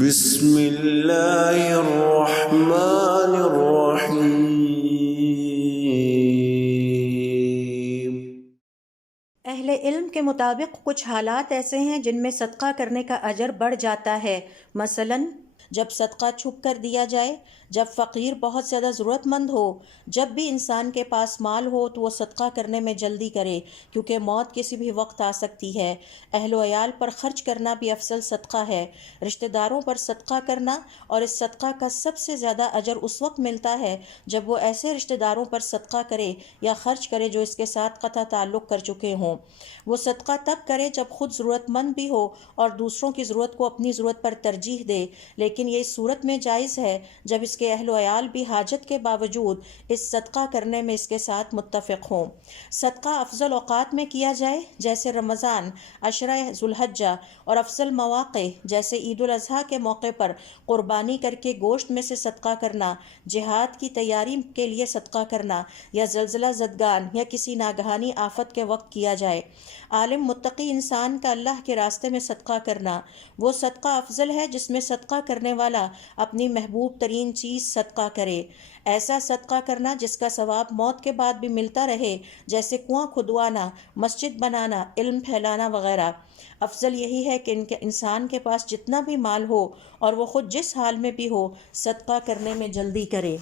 بسم اللہ الرحمن الرحیم۔ اہل علم کے مطابق کچھ حالات ایسے ہیں جن میں صدقہ کرنے کا اجر بڑھ جاتا ہے، مثلاً جب صدقہ چھپ کر دیا جائے، جب فقیر بہت زیادہ ضرورت مند ہو، جب بھی انسان کے پاس مال ہو تو وہ صدقہ کرنے میں جلدی کرے، کیونکہ موت کسی بھی وقت آ سکتی ہے۔ اہل و عیال پر خرچ کرنا بھی افضل صدقہ ہے۔ رشتہ داروں پر صدقہ کرنا، اور اس صدقہ کا سب سے زیادہ اجر اس وقت ملتا ہے جب وہ ایسے رشتہ داروں پر صدقہ کرے یا خرچ کرے جو اس کے ساتھ قطع تعلق کر چکے ہوں۔ وہ صدقہ تب کرے جب خود ضرورت مند بھی ہو اور دوسروں کی ضرورت کو اپنی ضرورت پر ترجیح دے، لیکن یہ اس صورت میں جائز ہے جب اس کے اہل و عیال بھی حاجت کے باوجود اس صدقہ کرنے میں اس کے ساتھ متفق ہوں۔ صدقہ افضل اوقات میں کیا جائے جیسے رمضان، عشرہ ذوالحجہ، اور افضل مواقع جیسے عید الاضحیٰ کے موقع پر قربانی کر کے گوشت میں سے صدقہ کرنا، جہاد کی تیاری کے لیے صدقہ کرنا، یا زلزلہ زدگان یا کسی ناگہانی آفت کے وقت کیا جائے۔ عالم متقی انسان کا اللہ کے راستے میں صدقہ کرنا، وہ صدقہ افضل ہے جس میں صدقہ کرنے والا اپنی محبوب ترین چیز صدقہ کرے۔ ایسا صدقہ کرنا جس کا ثواب موت کے بعد بھی ملتا رہے، جیسے کنواں کھدوانا، مسجد بنانا، علم پھیلانا وغیرہ۔ افضل یہی ہے کہ انسان کے پاس جتنا بھی مال ہو اور وہ خود جس حال میں بھی ہو، صدقہ کرنے میں جلدی کرے۔